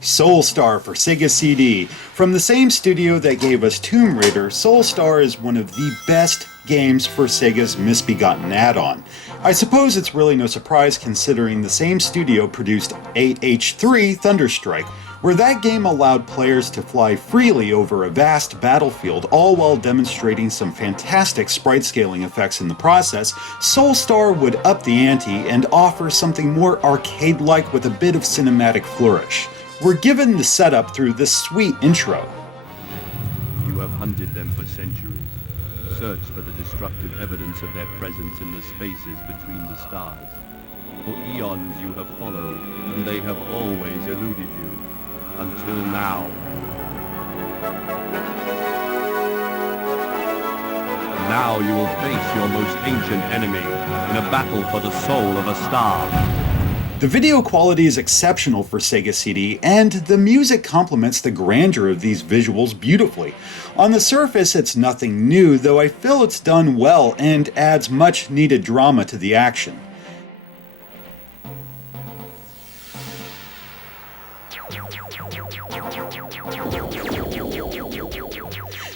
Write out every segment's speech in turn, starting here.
Soulstar for Sega CD. From the same studio that gave us Tomb Raider, Soulstar is one of the best games for Sega's misbegotten add-on. I suppose it's really no surprise considering the same studio produced 8H3 Thunderstrike, where that game allowed players to fly freely over a vast battlefield, all while demonstrating some fantastic sprite scaling effects in the process. Soulstar would up the ante and offer something more arcade-like with a bit of cinematic flourish. We're given the setup through this sweet intro. You have hunted them for centuries, searched for the destructive evidence of their presence in the spaces between the stars. For eons you have followed, and they have always eluded you, until now. Now you will face your most ancient enemy in a battle for the soul of a star. The video quality is exceptional for Sega CD, and the music complements the grandeur of these visuals beautifully. On the surface, it's nothing new, though I feel it's done well and adds much needed drama to the action.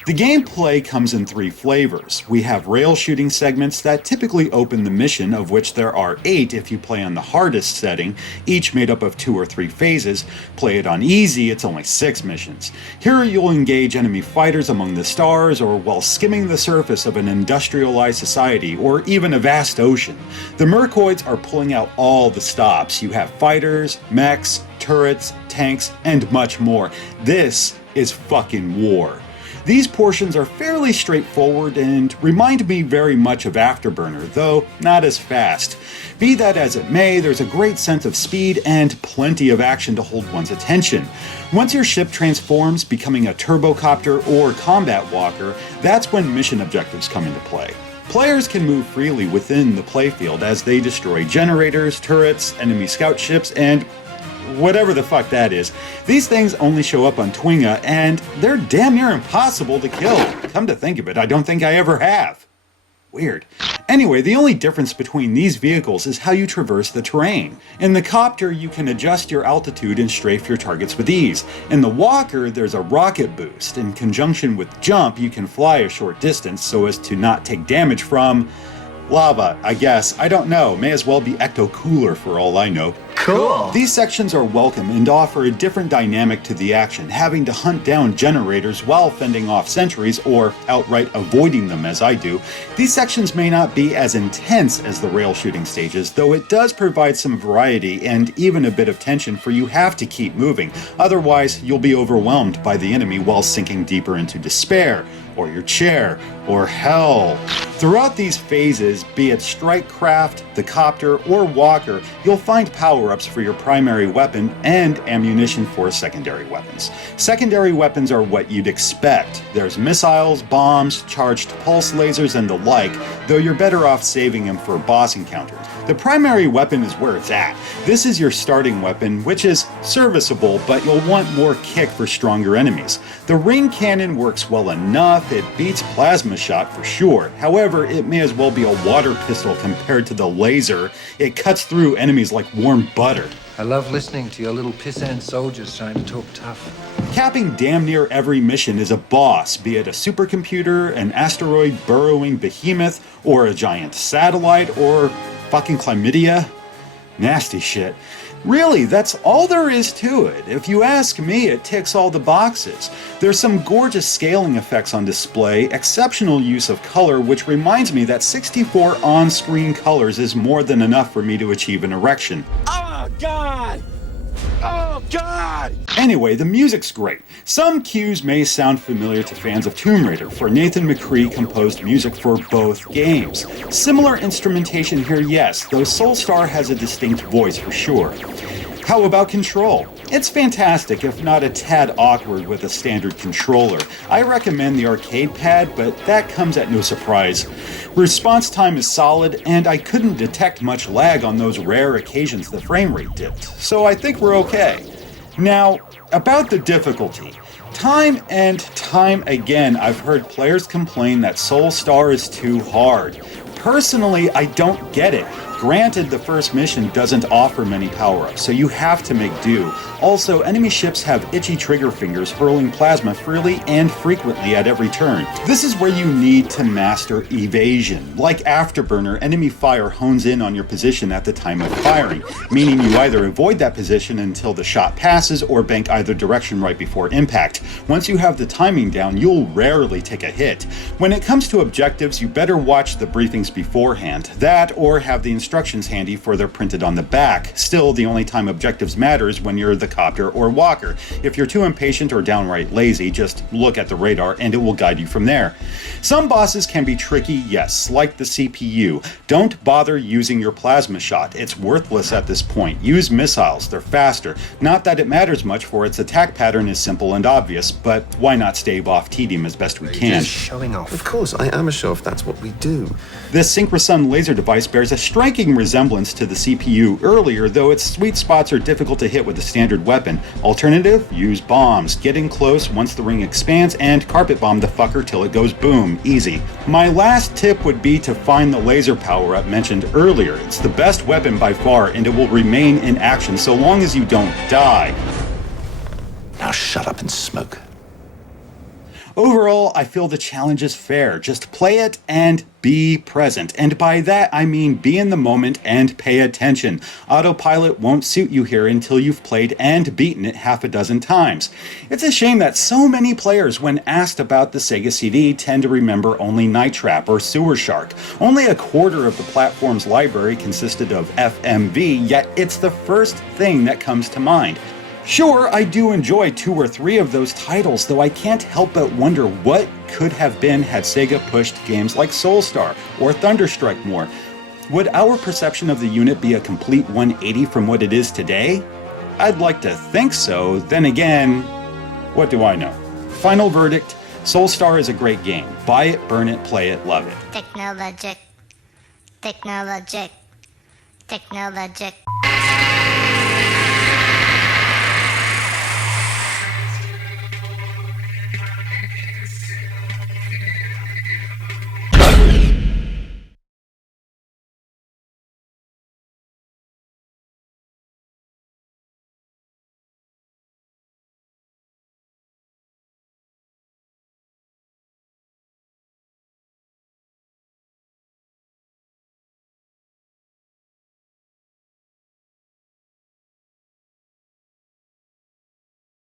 The gameplay comes in three flavors. We have rail shooting segments that typically open the mission, of which there are 8 if you play on the hardest setting, each made up of 2 or 3 phases. Play it on easy, it's only 6 missions. Here you'll engage enemy fighters among the stars, or while skimming the surface of an industrialized society, or even a vast ocean. The Mercoids are pulling out all the stops. You have fighters, mechs, turrets, tanks, and much more. This is fucking war. These portions are fairly straightforward and remind me very much of Afterburner, though not as fast. Be that as it may, there's a great sense of speed and plenty of action to hold one's attention. Once your ship transforms, becoming a turbocopter or combat walker, that's when mission objectives come into play. Players can move freely within the playfield as they destroy generators, turrets, enemy scout ships, and whatever the fuck that is. These things only show up on Twinga, and they're damn near impossible to kill. Come to think of it, I don't think I ever have. Weird. Anyway, the only difference between these vehicles is how you traverse the terrain. In the copter, you can adjust your altitude and strafe your targets with ease. In the walker, there's a rocket boost. In conjunction with jump, you can fly a short distance so as to not take damage from lava, I guess. I don't know. May as well be ecto-cooler for all I know. Cool. These sections are welcome and offer a different dynamic to the action, having to hunt down generators while fending off sentries or outright avoiding them as I do. These sections may not be as intense as the rail shooting stages, though it does provide some variety and even a bit of tension, for you have to keep moving. Otherwise, you'll be overwhelmed by the enemy while sinking deeper into despair, or your chair, or hell. Throughout these phases, be it Strikecraft, the Copter, or Walker, you'll find power-ups for your primary weapon and ammunition for secondary weapons. Secondary weapons are what you'd expect. There's missiles, bombs, charged pulse lasers, and the like, though you're better off saving them for boss encounters. The primary weapon is where it's at. This is your starting weapon, which is serviceable, but you'll want more kick for stronger enemies. The ring cannon works well enough, it beats plasma shot for sure. However, it may as well be a water pistol compared to the laser. It cuts through enemies like warm butter. I love listening to your little pissant soldiers trying to talk tough. Capping damn near every mission is a boss, be it a supercomputer, an asteroid burrowing behemoth, or a giant satellite, or fucking chlamydia. Nasty shit. Really, that's all there is to it. If you ask me, it ticks all the boxes. There's some gorgeous scaling effects on display, exceptional use of color, which reminds me that 64 on-screen colors is more than enough for me to achieve an erection. Oh, God! Oh, God! Anyway, the music's great. Some cues may sound familiar to fans of Tomb Raider, for Nathan McCree composed music for both games. Similar instrumentation here, yes, though Soulstar has a distinct voice for sure. How about control? It's fantastic, if not a tad awkward with a standard controller. I recommend the arcade pad, but that comes at no surprise. Response time is solid, and I couldn't detect much lag on those rare occasions the frame rate dipped, so I think we're okay. Now, about the difficulty. Time and time again, I've heard players complain that Soulstar is too hard. Personally, I don't get it. Granted, the first mission doesn't offer many power-ups, so you have to make do. Also, enemy ships have itchy trigger fingers hurling plasma freely and frequently at every turn. This is where you need to master evasion. Like Afterburner, enemy fire hones in on your position at the time of firing, meaning you either avoid that position until the shot passes or bank either direction right before impact. Once you have the timing down, you'll rarely take a hit. When it comes to objectives, you better watch the briefings beforehand. That, or have the instructions handy for they're printed on the back. Still, the only time objectives matter is when you're the copter or walker. If you're too impatient or downright lazy, just look at the radar and it will guide you from there. Some bosses can be tricky, yes, like the CPU. Don't bother using your plasma shot. It's worthless at this point. Use missiles, they're faster. Not that it matters much, for its attack pattern is simple and obvious, but why not stave off tedium as best we can? Just showing off. Of course, I am a show-off, that's what we do. This Synchrosun laser device bears a striking resemblance to the CPU earlier, though its sweet spots are difficult to hit with a standard weapon. Alternative? Use bombs. Get in close once the ring expands and carpet bomb the fucker till it goes boom. Easy. My last tip would be to find the laser power-up mentioned earlier. It's the best weapon by far, and it will remain in action so long as you don't die. Now shut up and smoke. Overall, I feel the challenge is fair. Just play it and be present. And by that, I mean be in the moment and pay attention. Autopilot won't suit you here until you've played and beaten it half a dozen times. It's a shame that so many players, when asked about the Sega CD, tend to remember only Night Trap or Sewer Shark. Only a quarter of the platform's library consisted of FMV, yet it's the first thing that comes to mind. Sure, I do enjoy 2 or 3 of those titles, though I can't help but wonder what could have been had Sega pushed games like Soulstar or Thunderstrike more. Would our perception of the unit be a complete 180 from what it is today? I'd like to think so. Then again, what do I know? Final verdict, Soulstar is a great game. Buy it, burn it, play it, love it. Technologic. Technologic. Technologic.